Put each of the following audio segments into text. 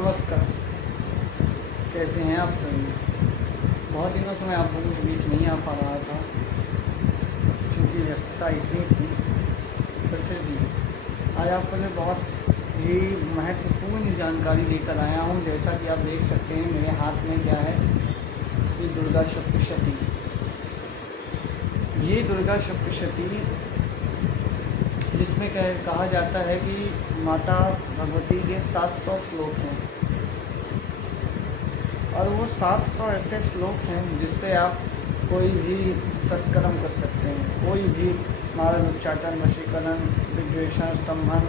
नमस्कार। कैसे हैं आप सभी? बहुत दिनों से मैं आप लोगों के बीच नहीं आ पा रहा था क्योंकि व्यस्तता इतनी थी, पर फिर भी आज आपके लिए बहुत ही महत्वपूर्ण जानकारी लेकर आया हूँ। जैसा कि आप देख सकते हैं मेरे हाथ में क्या है, श्री दुर्गा सप्तशती। ये दुर्गा सप्तशती जिसमें कहा जाता है कि माता भगवती के 700 श्लोक हैं और वो 700 ऐसे श्लोक हैं जिससे आप कोई भी सत्कर्म कर सकते हैं। कोई भी मारण, उच्चाटन, वशीकरण, विद्वेषण, स्तंभन,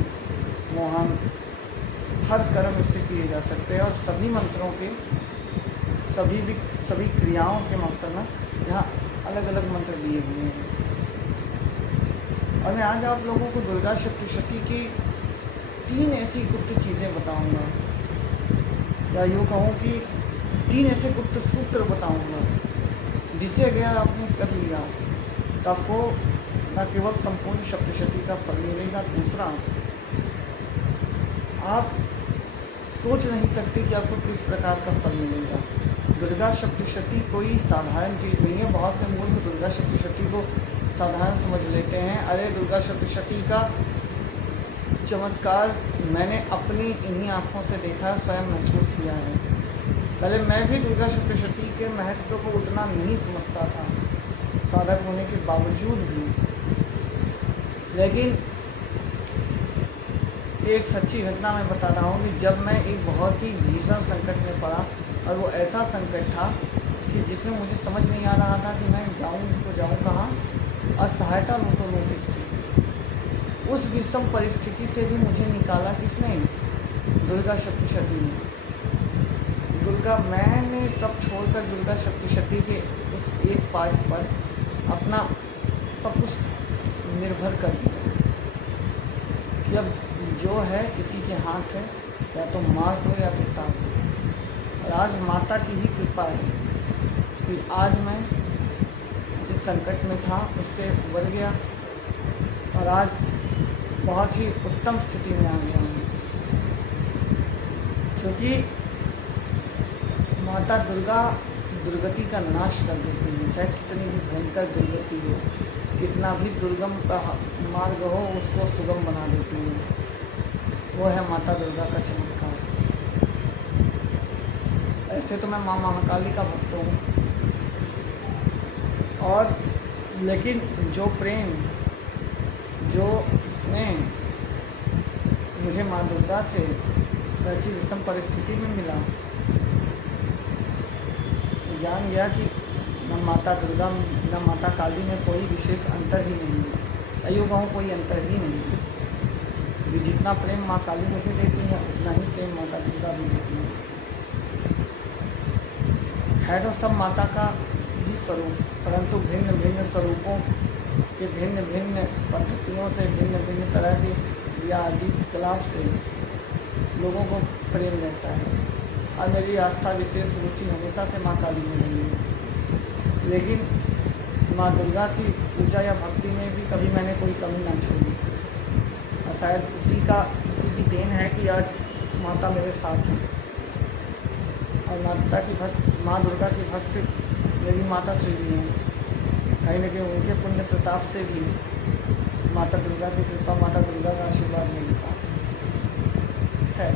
मोहन, हर कर्म इससे किए जा सकते हैं। और सभी मंत्रों के सभी क्रियाओं के मंत्र ना यहाँ अलग अलग मंत्र दिए हुए हैं। और मैं आज आप लोगों को दुर्गा सप्तशती की 3 ऐसी गुप्त चीज़ें बताऊंगा, या यूँ कहूँ कि 3 ऐसे गुप्त सूत्र बताऊंगा जिससे अगर आपने कर लिया तो आपको न केवल संपूर्ण सप्तशती का फल मिलेगा, दूसरा आप सोच नहीं सकते कि आपको किस प्रकार का फल मिलेगा। दुर्गा सप्तशती कोई साधारण चीज़ नहीं है। बहुत से मूर्ख दुर्गा सप्तशती को साधारण समझ लेते हैं। अरे दुर्गा सप्तशती का चमत्कार मैंने अपनी इन्हीं आँखों से देखा, स्वयं महसूस किया है। पहले मैं भी दुर्गा सप्तशती के महत्व को उतना नहीं समझता था, साधक होने के बावजूद भी। लेकिन एक सच्ची घटना मैं बता रहा हूँ कि जब मैं एक बहुत ही भीषण संकट में पड़ा, और वो ऐसा संकट था कि जिसमें मुझे समझ नहीं आ रहा था कि मैं जाऊँ तो जाऊँ कहाँ और सहायता लूँ तो लूँ किससे। उस विषम परिस्थिति से भी मुझे निकाला किसने? दुर्गा सप्तशती ने। मैंने सब छोड़कर दुर्गा सप्तशती के उस एक पाठ पर अपना सब कुछ निर्भर कर दिया कि अब जो है इसी के हाथ है, या तो मार दो या तो ताड़ दो। और आज माता की ही कृपा है कि आज मैं जिस संकट में था उससे उबर गया और आज बहुत ही उत्तम स्थिति में आ गया हूँ। क्योंकि माता दुर्गा दुर्गति का नाश कर देती है। चाहे कितनी भी भयंकर दुर्गति हो, कितना भी दुर्गम का मार्ग हो, उसको सुगम बना देती है। वो है माता दुर्गा का चमत्कार। ऐसे तो मैं माँ महाकाली का भक्त हूँ, और लेकिन जो प्रेम, जो स्नेह मुझे माँ दुर्गा से ऐसी विषम परिस्थिति में मिला, जान गया कि न माता दुर्गा न माता काली में कोई विशेष अंतर ही नहीं है। अयो कहूँ कोई अंतर ही नहीं है। जितना प्रेम माँ काली मुझे देती है उतना ही प्रेम माता दुर्गा भी देती है तो सब माता का ही स्वरूप, परंतु भिन्न भिन्न स्वरूपों के भिन्न भिन्न पद्धतियों से, भिन्न भिन्न तरह के या आदि कलाप से लोगों को प्रेम रहता है। और मेरी आस्था, विशेष रुचि हमेशा से माँ काली में रही है। लेकिन माँ दुर्गा की पूजा या भक्ति में भी कभी मैंने कोई कमी ना छोड़ी। और शायद इसी की देन है कि आज माता मेरे साथ है। और माँ दुर्गा की भक्त मेरी माता श्री भी हैं। कहीं न कहीं उनके पुण्य प्रताप से भी माता दुर्गा की कृपा, माता दुर्गा का आशीर्वाद मेरे साथ है। खैर,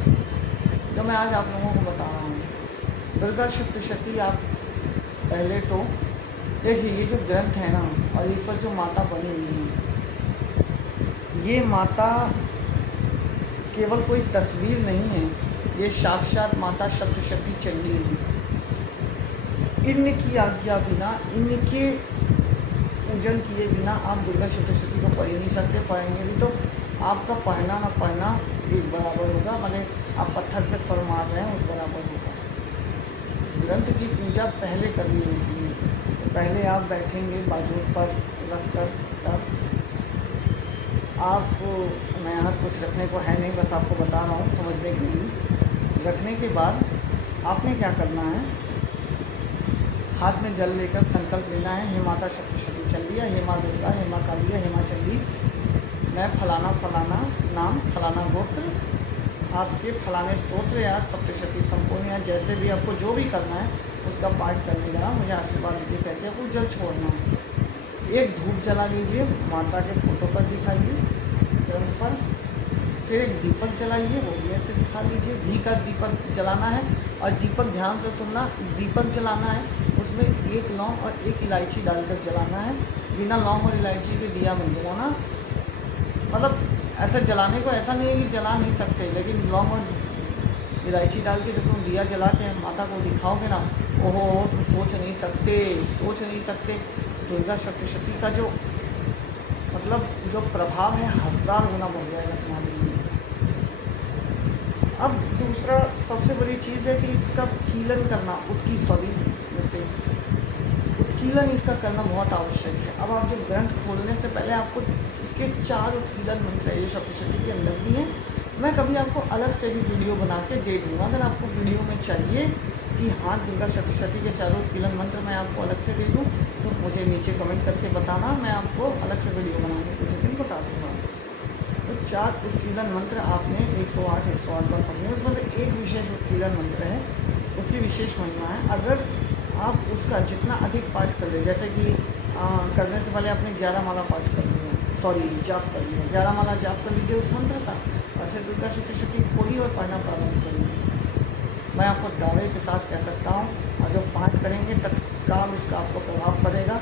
जो मैं आज आप लोगों को बता रहा हूँ, दुर्गा सप्तशती, आप पहले तो देखिए ये जो ग्रंथ है ना, और इस पर जो माता बनी हुई है, ये माता केवल कोई तस्वीर नहीं है, ये साक्षात माता सप्तशती चंडी है। इनकी आज्ञा बिना, इनके पूजन किए बिना आप दुर्गा सप्तशती को पढ़ ही नहीं सकते। पढ़ेंगे भी तो आपका पढ़ना न पढ़ना एक बराबर होगा, मतलब आप पत्थर पे सर मार रहे हैं उस बराबर होगा। इस ग्रंथ की पूजा पहले करनी होती है, तो पहले आप बैठेंगे बाजू पर रख कर, तब आपको, मैं यहाँ कुछ रखने को है नहीं, बस आपको बता रहा हूँ समझने के लिए। रखने के बाद आपने क्या करना है, हाथ में जल लेकर संकल्प लेना है, हे माता सप्तशती चंडी, हे माँ दुर्गा, हे माँ काली, हे माँ चंडी, मैं फलाना फलाना नाम, फलाना गोत्र आपके फलाने स्तोत्र या सप्तशती संपूर्ण या जैसे भी आपको जो भी करना है उसका पाठ करने जाना, मुझे आशीर्वाद दीजिए कहते हैं। आपको जल छोड़ना है, एक धूप जला लीजिए, माता के फोटो पर दिखाइए ग्रंथ पर, फिर एक दीपक जलाइए, वो भी ऐसे दिखा लीजिए। घी का दीपक जलाना है और दीपक ध्यान से सुनना, दीपक जलाना है उसमें एक लौंग और एक इलायची डालकर जलाना है। बिना लौंग और इलायची के दिया मत जलाना। मतलब ऐसे जलाने को ऐसा नहीं है कि जला नहीं सकते, लेकिन लौंग और इलायची डाल के जब तुम दिया जला के माता को दिखाओगे ना, ओहो तुम सोच नहीं सकते दुर्गा सप्तशती का जो मतलब जो प्रभाव है 1000 गुना बढ़ जाएगा तुम्हारे लिए। अब दूसरा सबसे बड़ी चीज़ है कि इसका कीलन करना, उत्कीलन इसका करना बहुत आवश्यक है। अब आप जब ग्रंथ खोलने से पहले आपको इसके 4 उत्कीलन मंत्र है, ये सप्तशती के अंदर भी है। मैं कभी आपको अलग से भी वीडियो बना के दे दूँगा, अगर आपको वीडियो में चाहिए कि हाँ दुर्गा सप्तशती के 4 उत्कीलन मंत्र मैं आपको अलग से दे दूँ तो मुझे नीचे कमेंट करके बताना, मैं आपको अलग से वीडियो बना के किसी दिन बता दूँगा। तो 4 उत्कीलन मंत्र आपने 108 बार पढ़ने, उसमें से एक विशेष उत्कीलन मंत्र है, उसकी विशेष महिमा है। अगर आप उसका जितना अधिक पाठ कर ले, जैसे कि करने से पहले आपने 11 माला पाठ कर लिया, जाप कर लिया, 11 माला जाप कर लीजिए उस मंत्र का, और फिर दुर्गा सप्तशती खोलिए और पढ़ना प्रारंभ करिए। मैं आपको दावे के साथ कह सकता हूँ, और जब पाठ करेंगे तत्काल इसका आपको प्रभाव पड़ेगा।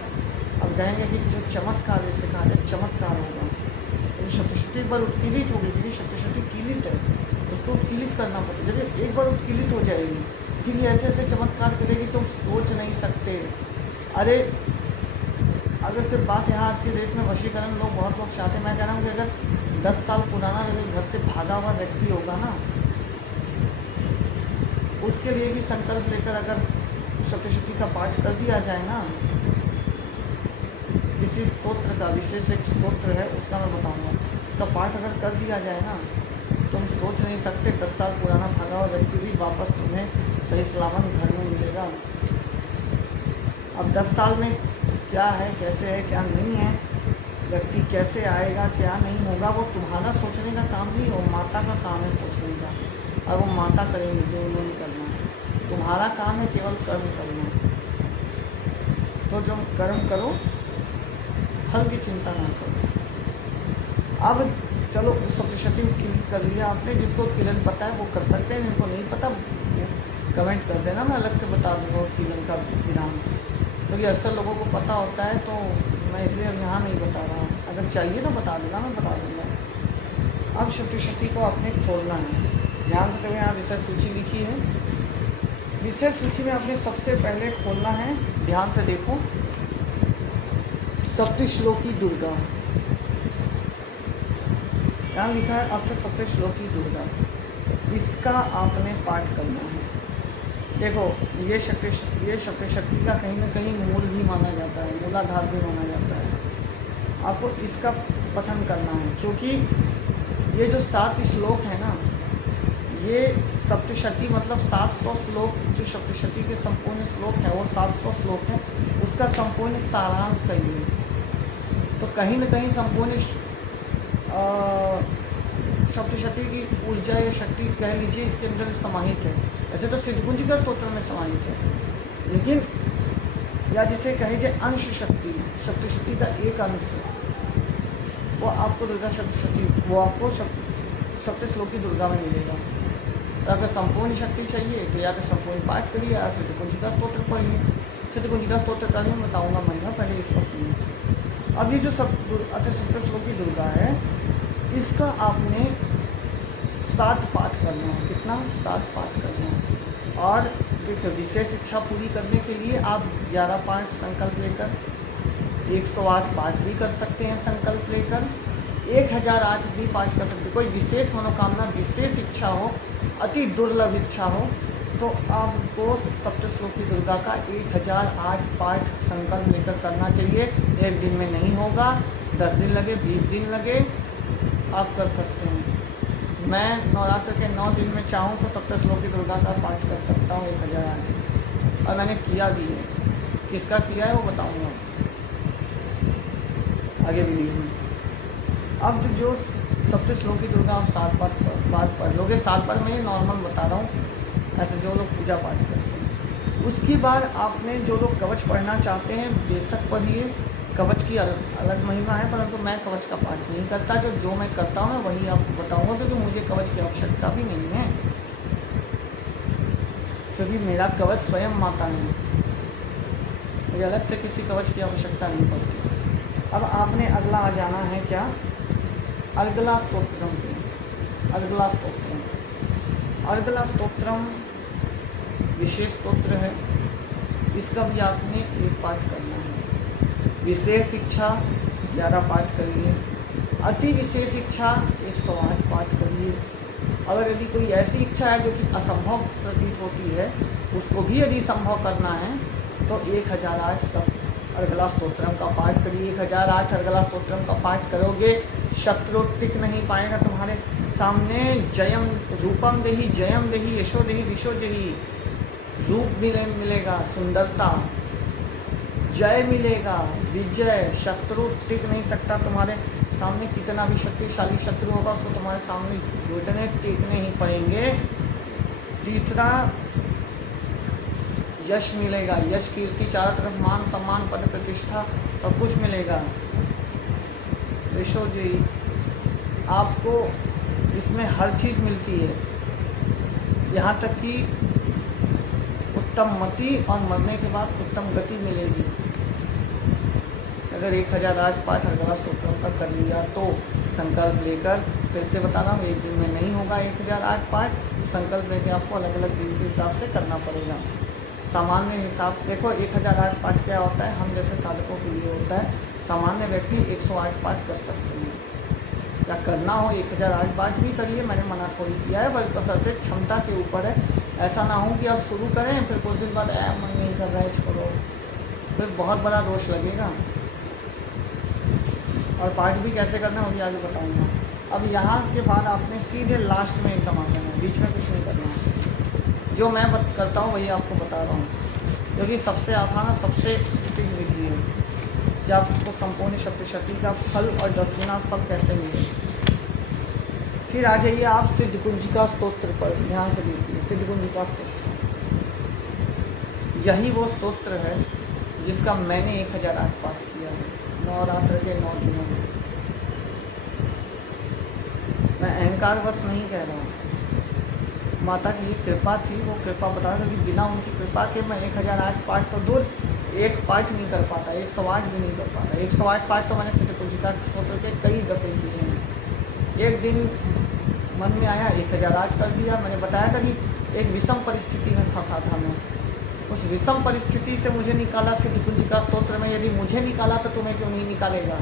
अब कहेंगे कि जो चमत्कार जिससे कहा जाए चमत्कार होगा, सप्तशती पर उत्कीलित होगी, क्योंकि सप्तशती कीलित है, उसको उत्कीलित करना पड़ेगा। जब एक बार उत्कीलित हो जाएगी फिर ये ऐसे ऐसे चमत्कार करेगी तुम सोच नहीं सकते। अरे अगर सिर्फ बात यहाँ आज की डेट में वशीकरण बहुत लोग चाहते हैं, मैं कह रहा हूँ कि अगर 10 साल पुराना अगर घर से भागा हुआ व्यक्ति होगा ना, उसके लिए भी संकल्प लेकर अगर सप्तशती का पाठ कर दिया जाए ना, किसी स्तोत्र का विशेष एक स्तोत्र है उसका मैं बताऊंगा, उसका पाठ अगर कर दिया जाए ना, तुम सोच नहीं सकते 10 साल पुराना भागा हुआ व्यक्ति भी वापस तुम्हें सही सलामत घर में मिलेगा। अब 10 साल में क्या है, कैसे है, क्या नहीं है, व्यक्ति कैसे आएगा, क्या नहीं होगा, वो तुम्हारा सोचने का काम नहीं, वो माता का काम है सोचने का, और वो माता करेंगे जो उन्होंने करना है। तुम्हारा काम है केवल कर्म करना। तो जो कर्म करो, फल की चिंता ना करो। अब चलो सप्तशती उत्कीलित कर लिया आपने, जिसको उत्कीलन पता है वो कर सकते हैं, जिनको नहीं पता कमेंट कर देना, मैं अलग से बता दूँगा उत्कीलन का विधान, क्योंकि अक्सर लोगों को पता होता है तो मैं इसलिए यहाँ नहीं बता रहा हूँ। अगर चाहिए तो बता देना, मैं बता दूँगा। अब सप्तशती को आपने खोलना है, ध्यान से कभी यहाँ विषय सूची लिखी है, विषय सूची में आपने सबसे पहले खोलना है, ध्यान से देखो, सप्तश्लोकी दुर्गा, यहाँ लिखा है अब तो सप्तश्लोकी दुर्गा, इसका आपने पाठ करना है। देखो ये सप्तशती का कहीं ना कहीं मूल भी माना जाता है, मूलाधार भी माना जाता है। आपको इसका पठन करना है, क्योंकि ये जो 7 श्लोक है ना, ये सप्तशती मतलब 700 श्लोक, जो सप्तशती के संपूर्ण श्लोक है वो 700 श्लोक है, उसका संपूर्ण सारांश है ये। तो कहीं ना कहीं संपूर्ण सप्तशती की ऊर्जा या शक्ति कह लीजिए इसके अंदर समाहित है। ऐसे तो सिद्धकुंजिका स्तोत्र में समाहित है, लेकिन या जिसे कहे जाए अंश शक्ति, सप्तशती का एक अंश, वो आपको दुर्गा सप्तशती, वो आपको सप्तश्लोकी दुर्गा में मिलेगा। तो अगर संपूर्ण शक्ति चाहिए तो या तो संपूर्ण पाठ करिए या सिद्धकुंजिका स्तोत्र पढ़िए। सिद्धकुंजिका स्तोत्र का भी मैं बताऊँगा महिमा, पहले इसको सुनिए। अब ये जो सप्तश्लोकी दुर्गा है, इसका आपने 7 पाठ करना है। कितना? 7 पाठ करना है। और देखिए विशेष इच्छा पूरी करने के लिए आप 11 पाठ संकल्प लेकर 108 पाठ भी कर सकते हैं, संकल्प लेकर 1008 भी पाठ कर सकते हैं। कोई विशेष मनोकामना, विशेष इच्छा हो, अति दुर्लभ इच्छा हो, तो आपको सप्तश्लोकी दुर्गा का 1008 पाठ संकल्प लेकर करना चाहिए। एक दिन में नहीं होगा, 10 दिन लगे, 20 दिन लगे, आप कर सकते हैं। मैं नवरात्र के 9 दिन में चाहूँ तो सप्तश्लोकी दुर्गा का पाठ कर सकता हूँ 1008, और मैंने किया भी है। किसका किया है वो बताऊँगा आगे वीडियो में। अब जो सप्त श्लोकी दुर्गा आप 7 बार पढ़ लोगे। 7 बार मैं ये नॉर्मल बता रहा हूँ, ऐसे जो लोग पूजा पाठ करते हैं। उसके बाद आपने जो लोग कवच पढ़ना चाहते हैं बेशक पढ़िए, कवच की अलग महिमा है, परंतु मैं कवच का पाठ नहीं करता। जो मैं करता हूँ मैं वही आपको बताऊँगा, क्योंकि मुझे कवच की आवश्यकता भी नहीं है, क्योंकि मेरा कवच स्वयं माता है, मुझे अलग से किसी कवच की आवश्यकता नहीं पड़ती। अब आपने अगला आ जाना है क्या, अर्गला स्तोत्रम के। अर्गला स्तोत्रम, अर्गला स्तोत्रम विशेष स्तोत्र है, इसका भी आपने एक पाठ करना है। विशेष इच्छा 11 पाठ करिए, अति विशेष इच्छा 108 पाठ करिए। अगर यदि कोई ऐसी इच्छा है जो कि असंभव प्रतीत होती है, उसको भी यदि संभव करना है तो 1008 सब अर्गला स्तोत्रम का पाठ करिए। 1008 अर्गला स्तोत्रम का पाठ करोगे, शत्रु टिक नहीं पाएगा तुम्हारे सामने। जयम रूपम देही, जयम देही, यशो देही, दिशो देही, रूप मिलेगा, सुंदरता, जय मिलेगा, विजय, शत्रु टिक नहीं सकता तुम्हारे सामने। कितना भी शक्तिशाली शत्रु होगा उसको तुम्हारे सामने घुटने टिकने ही पड़ेंगे। तीसरा, यश मिलेगा, यश कीर्ति, चारों तरफ मान सम्मान पद प्रतिष्ठा सब कुछ मिलेगा। यशो जी, आपको इसमें हर चीज़ मिलती है, यहाँ तक कि उत्तम मति और मरने के बाद उत्तम गति मिलेगी। अगर 1008 पाठ अर्गला स्तोत्रम का कर लिया तो संकल्प लेकर, फिर से बता रहा हूँ, एक दिन में नहीं होगा 1008 पाठ, संकल्प लेकर आपको अलग अलग दिन के हिसाब से करना पड़ेगा। सामान्य हिसाब से देखो 1008 पाठ क्या होता है, हम जैसे साधकों के लिए होता है। सामान्य व्यक्ति 108 पाठ कर सकते हैं, या करना हो 1008 पाठ भी करिए, मैंने मना थोड़ी किया है, बस बशर्ते क्षमता के ऊपर है। ऐसा ना हो कि आप शुरू करें फिर कुछ दिन बाद मन नहीं कर रहा है छोड़ो, फिर बहुत बड़ा दोष लगेगा। और पाठ भी कैसे करना है वो भी आगे बताऊँगा। अब यहाँ के बाद आपने सीधे लास्ट में एकदम आ जाना है, बीच में कुछ नहीं करना है। जो मैं करता हूँ वही आपको बता रहा हूँ, क्योंकि सबसे आसान और सबसे सटीक विधि है कि आपको संपूर्ण सप्तशती का फल और 10 गुना फल कैसे मिले। फिर आ जाइए आप सिद्ध कुंजिका स्तोत्र पर, ध्यान से देखिए। सिद्ध कुंजिका स्तोत्र यही वो स्तोत्र है जिसका मैंने 1008 पाठ किया है नवरात्र के 9 दिनों में। मैं अहंकारवश नहीं कह रहा हूँ, माता की ये कृपा थी, वो कृपा बता रहा, क्योंकि बिना उनकी कृपा के मैं 1008 पाठ तो दूर, एक पाठ नहीं कर पाता, 108 भी नहीं कर पाता। 108 पाठ तो मैंने सिद्ध कुंजिका स्तोत्र के कई दफ़े किए हैं। एक दिन मन में आया 1008 कर दिया। मैंने बताया था कि एक विषम परिस्थिति में फंसा था मैं, उस विषम परिस्थिति से मुझे निकाला सिद्ध कुंजिका स्तोत्र में। यदि मुझे निकाला तो तुम्हें क्यों नहीं निकालेगा।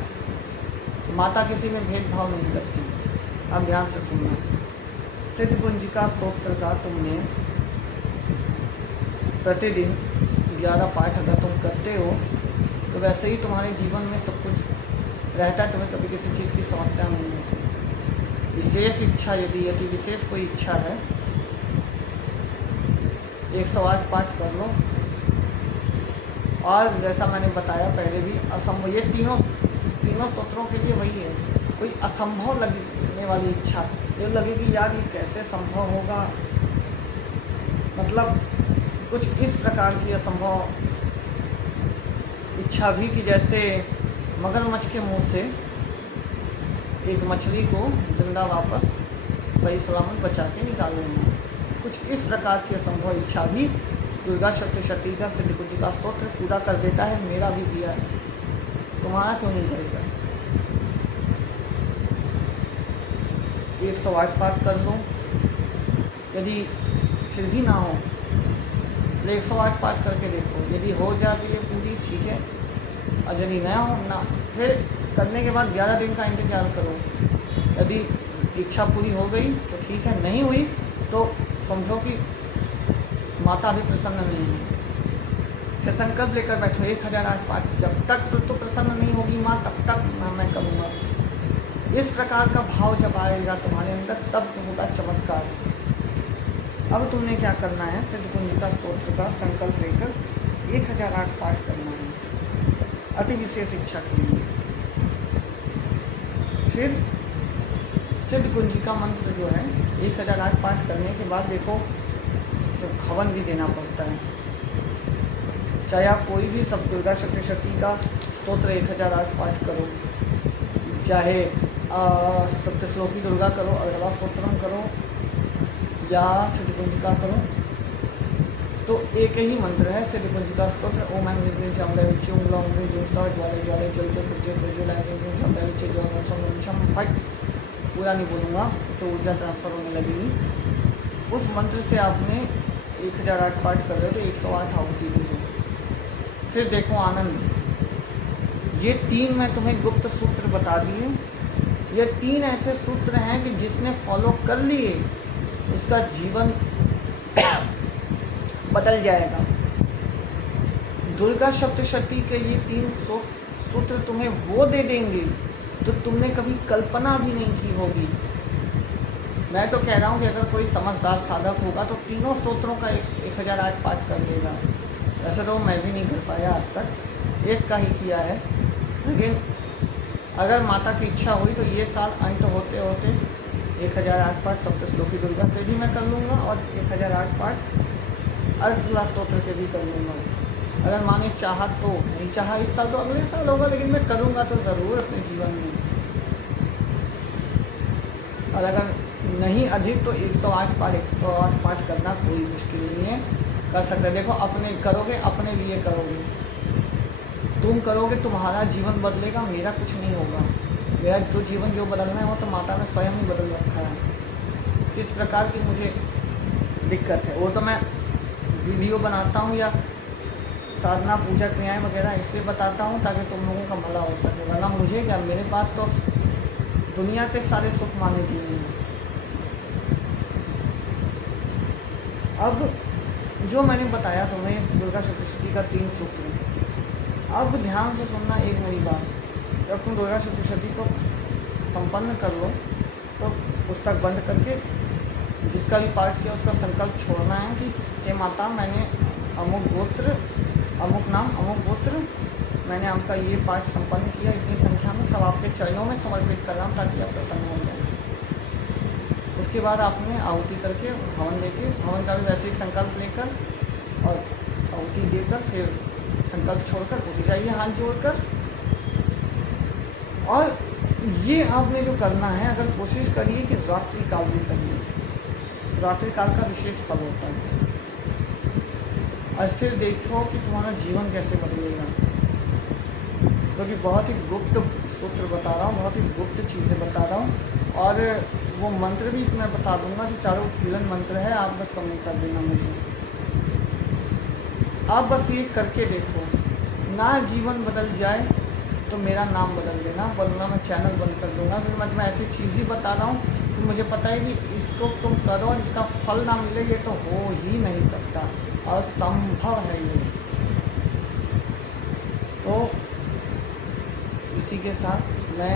माता किसी में भेदभाव नहीं करती। आप ध्यान से सुनना, सिद्ध कुंजिका स्तोत्र का तुमने प्रतिदिन 11 पाठ अगर तुम करते हो तो वैसे ही तुम्हारे जीवन में सब कुछ रहता है, तुम्हें कभी किसी चीज़ की समस्या नहीं होती। विशेष इच्छा यदि अति विशेष कोई इच्छा है, 108 पाठ कर लो। और जैसा मैंने बताया पहले भी, असंभव, ये तीनों स्तोत्रों के लिए वही है। कोई असंभव लगने वाली इच्छा, ये लगे कि यार ये कैसे संभव होगा, मतलब कुछ इस प्रकार की असंभव इच्छा भी कि जैसे मगरमच्छ के मुंह से एक मछली को जिंदा वापस सही सलामत बचा के निकाल लेना, कुछ इस प्रकार की असंभव इच्छा भी दुर्गा सप्तशती का सिद्ध कुंजिका स्तोत्र पूरा कर देता है। मेरा भी दिया है, तुम्हारा क्यों नहीं करेगा। 108 पाठ कर लो, यदि फिर भी ना हो तो 108 पाठ करके देखो, यदि हो जाती है पूरी ठीक है, और यदि नया हो ना, फिर करने के बाद 11 दिन का इंतज़ार करो। यदि इच्छा पूरी हो गई तो ठीक है, नहीं हुई तो समझो कि माता भी प्रसन्न नहीं है। फिर संकल्प लेकर बैठो 1008 पाठ, जब तक तो प्रसन्न नहीं होगी माँ तब तक मैं करूँगा। इस प्रकार का भाव जब आएगा तुम्हारे अंदर तब होगा चमत्कार। अब तुमने क्या करना है, सिद्ध कुंजिका स्तोत्र का संकल्प लेकर 1008 पाठ करना है अति विशेष इच्छा के लिए। फिर सिद्ध कुंजिका मंत्र जो है 1008 पाठ करने के बाद देखो हवन भी देना पड़ता है। चाहे आप कोई भी सब दुर्गा सप्तशती का स्तोत्र 1008 पाठ करो, चाहे सप्तश्लोकी दुर्गा करो, अगला स्तोत्रम करो या सिद्ध कुंजिका करो, तो एक ही मंत्र है सिद्ध कुंजिका स्तोत्र। ओम ऐं ह्रीं क्लीं चामुंडाय विच्चे ओम लौं ह्रीं जुं सः ज्वाले ज्वाले जल जल प्रज्वल प्रज्वल ऐं ह्रीं क्लीं चामुंडाय विच्चे ज्वालं सं छम फट। पूरा नहीं बोलूँगा, उससे ऊर्जा ट्रांसफर होने लगेगी। उस मंत्र से आपने 1008 पाठ कर रहे हो तो 108 आहुति दे दो। फिर देखो आनंद। ये 3 मैं तुम्हें गुप्त सूत्र बता दिए। ये 3 ऐसे सूत्र हैं कि जिसने फॉलो कर लिए उसका जीवन बदल जाएगा। दुर्गा सप्तशती के ये 3 सूत्र तुम्हें वो दे देंगे जो तुमने कभी कल्पना भी नहीं की होगी। मैं तो कह रहा हूँ कि अगर कोई समझदार साधक होगा तो तीनों स्तोत्रों का 1008 पाठ कर लेगा। वैसे तो मैं भी नहीं कर पाया आज तक, एक का ही किया है, लेकिन अगर माता की इच्छा हुई तो ये साल अंत होते होते 1008 पाठ सप्तश्लोकी दुर्गा के भी मैं कर लूँगा और 1008 पाठ अगला स्तोत्र के भी कर लूँगा। अगर माने चाहा तो, नहीं चाहा इस साल तो अगले साल होगा, लेकिन मैं करूँगा तो ज़रूर अपने जीवन में। और अगर नहीं अधिक तो 108 पाठ करना कोई मुश्किल नहीं है, कर सकते हैं। देखो अपने करोगे, अपने लिए करोगे, तुम करोगे, तुम्हारा जीवन बदलेगा, मेरा कुछ नहीं होगा। मेरा जो जीवन जो बदलना है वो तो माता ने स्वयं ही बदल रखा है। किस प्रकार की मुझे दिक्कत है वो तो मैं वीडियो बनाता हूँ या साधना पूजा क्रियाएँ वगैरह इसलिए बताता हूँ ताकि तुम लोगों का भला हो सके। वरना मुझे क्या, मेरे पास तो दुनिया के सारे सुख माने दिए हैं। अब जो मैंने बताया तुम्हें दुर्गा सप्तशती का 3 सूत्र, अब ध्यान से सुनना एक मेरी बात। जब तुम दुर्गा सप्तशती को संपन्न कर लो तो पुस्तक बंद करके जिसका भी पाठ किया उसका संकल्प छोड़ना है कि हे माता, मैंने अमुक गोत्र, अमुक नाम, अमुक गोत्र, मैंने आपका ये पाठ संपन्न किया इतनी संख्या में, सब आपके चरणों में समर्पित कर रहा हूँ ताकि आप प्रसन्न हो जाए। उसके बाद आपने आहुति करके हवन लेके, हवन का भी वैसे ही संकल्प लेकर और आहुति देकर फिर संकल्प छोड़कर उठ जाइए हाथ जोड़कर। और ये आपने जो करना है, अगर कोशिश करिए कि रात्रि काल में करिए, रात्रि काल का विशेष फल होता है। और फिर देखो कि तुम्हारा जीवन कैसे बदलेगा, क्योंकि बहुत ही गुप्त सूत्र बता रहा हूँ, बहुत ही गुप्त चीज़ें बता रहा हूँ। और वो मंत्र भी मैं बता दूंगा जो चारों कीलन मंत्र है, आप बस कमेंट कर देना मुझे। आप बस ये करके देखो, ना जीवन बदल जाए तो मेरा नाम बदल देना, वरना मैं चैनल बंद कर दूंगा। क्योंकि मैं ऐसी चीज़ ही बता रहा हूँ कि मुझे पता है कि इसको तुम करो और इसका फल ना मिले, ये तो हो ही नहीं सकता, असंभव है ये। तो इसी के साथ मैं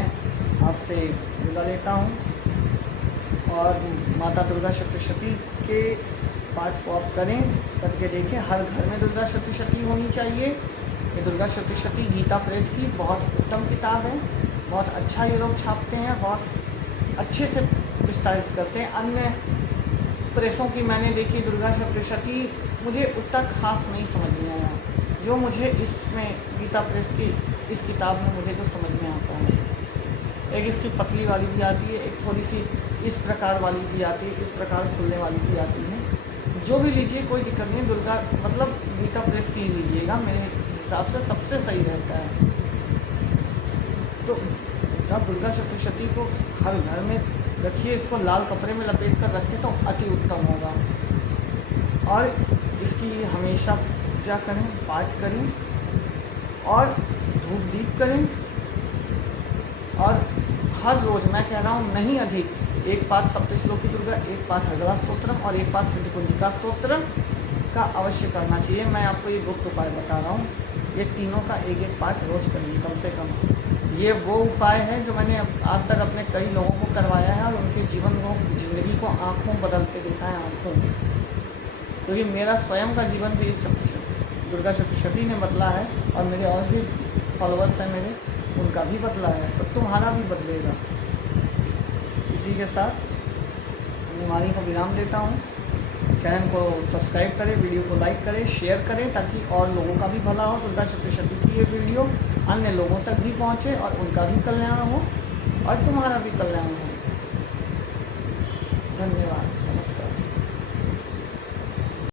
आपसे विदा लेता हूँ और माता दुर्गा सप्तशती के पाठ को आप करें, करके देखें। हर घर में दुर्गा सप्तशती होनी चाहिए। ये दुर्गा सप्तशती गीता प्रेस की बहुत उत्तम किताब है, बहुत अच्छा ये लोग छापते हैं, बहुत अच्छे से विस्तारित करते हैं। अन्य प्रेसों की मैंने देखी दुर्गा सप्तशती, मुझे उतना खास नहीं समझ में आया। जो मुझे इसमें गीता प्रेस की इस किताब में मुझे जो समझ में आता है, एक इसकी पतली वाली भी आती है, एक थोड़ी सी इस प्रकार वाली भी आती है, इस प्रकार खुलने वाली भी आती है। जो भी लीजिए कोई दिक्कत नहीं, दुर्गा मतलब गीता प्रेस की ही लीजिएगा, मेरे हिसाब से सबसे सही रहता है। तो जब दुर्गा सप्तशती को हर घर में रखिए, इसको लाल कपड़े में लपेट कर रखें तो अति उत्तम होगा। और इसकी हमेशा पूजा करें, पाठ करें और धूप दीप करें। और हर रोज़ मैं कह रहा हूँ नहीं अधिक, एक पाठ सप्तश्लोकी दुर्गा, एक पाठ हरगला स्तोत्रम और एक पाठ सिद्ध कुंजिका स्तोत्रम का अवश्य करना चाहिए। मैं आपको ये गुप्त उपाय बता रहा हूँ, ये तीनों का एक एक पाठ रोज़ करिए कम से कम। ये वो उपाय है जो मैंने आज तक अपने कई लोगों को करवाया है और उनके जीवन को, ज़िंदगी को आँखों बदलते देखा है, आँखों। क्योंकि मेरा स्वयं का जीवन भी इस दुर्गा सप्तशती ने बदला है और मेरे और भी फॉलोअर्स हैं मेरे, उनका भी बदला है, तो तुम्हारा भी बदलेगा। इसी के साथ अपनी वाणी को विराम देता हूँ। चैनल को सब्सक्राइब करें, वीडियो को लाइक करें, शेयर करें, ताकि और लोगों का भी भला हो। दुर्गा सप्तशती की ये वीडियो अन्य लोगों तक भी पहुँचे और उनका भी कल्याण हो और तुम्हारा भी कल्याण हो। धन्यवाद।